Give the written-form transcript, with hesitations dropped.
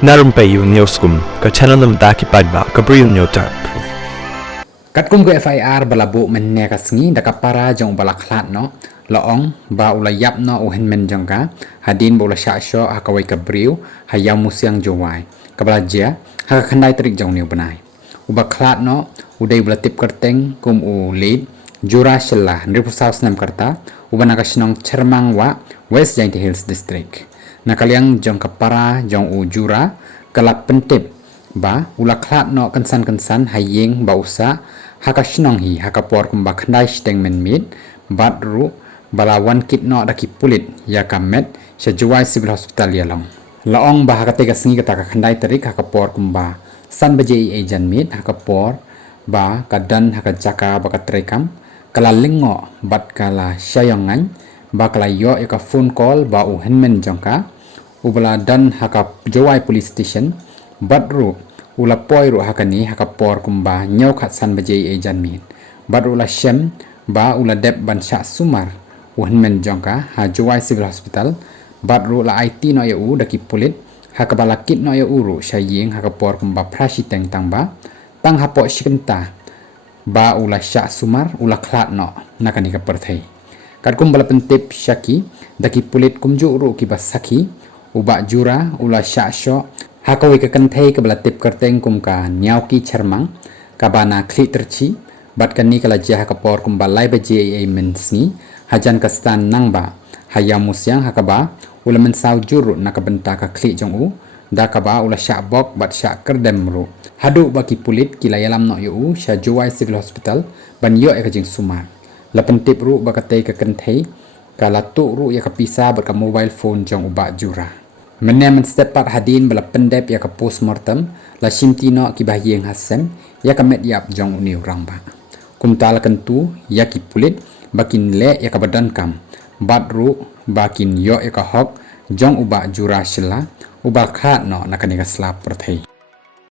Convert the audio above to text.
Na Rympei U ke channel nabynta paidbah ke Bri U Hynñiewtrep. Katkum ke FIR balabu menne kasngi daka para jong balaklat no laong ba ulayap no uhenmen jongka hadin bola Shoh kawei ke Bri U Iawmusiang Jowai kabalaja khandai trik jong niu benai ubaklat no udai belatip kyrteng kum u lead jura shelah nripusau senam karta ubanaka shnong cermang wa West Jainti Hills District nakaliang jong kapara jong u jura kalap pentip ba ulaklat no kensan hayeng ba usa hakashnong hi hakapor kumba khandai steng menmit badru balawan kit no daki pulit ya kamet sha Jowai Civil Hospital yalong laong ba hakatega sngi kata khandai terik hakapor kumba san baje e janmit hakapor ba kadan hakajaka ba katrekam kala lingo bat kala syayongan ba kala yo eka phone call ba u henmen jongka ubala dan hakap Jowai Police Station badru ula poi ru hakani hakapor kumba nyau khat san baje e janmin badru la shem ba ula dep ban sha sumar uhenmen jongka ha Jowai Civil Hospital badru la IT no yu daki pulit hakabala kit no yu uru shaying hakapor kumba prashi teng tangba tang hapo shikenta ba ula sha sumar ula klat no nakani ka perthai katkum bala pentip shaki daki pulit kumju uru ki basaki uba jura ula sha Shoh hakawei ke kynthei ke belatip kyrteng kumka nyauki cermang kabana kli terci bat kani kala jah kapor kumba lai baje e mensni hajan kastan nangba Iawmusiang hakaba ula mensau juru nakabenta ka kli jong u dakaba ula sha bok bat sha kerdem ru haduh baki pulit kila yalam no yu sha Jowai Civil Hospital ban yo e kajing sumar la pentip ru bakatei ke kynthei kala tu ru ya kapisa bat ka mobile phone jong uba jura menemen stepat hadin bala pendep ya ka postmortem la shimtino ki bahyeng hasen ya ka met yap jong uniu Rangbah kumtal kentu ya ki pulit bakin le ya ka badan kam badru bakin yo ya ka hok jong uba jura shela uba khat no nakani ka slap perthei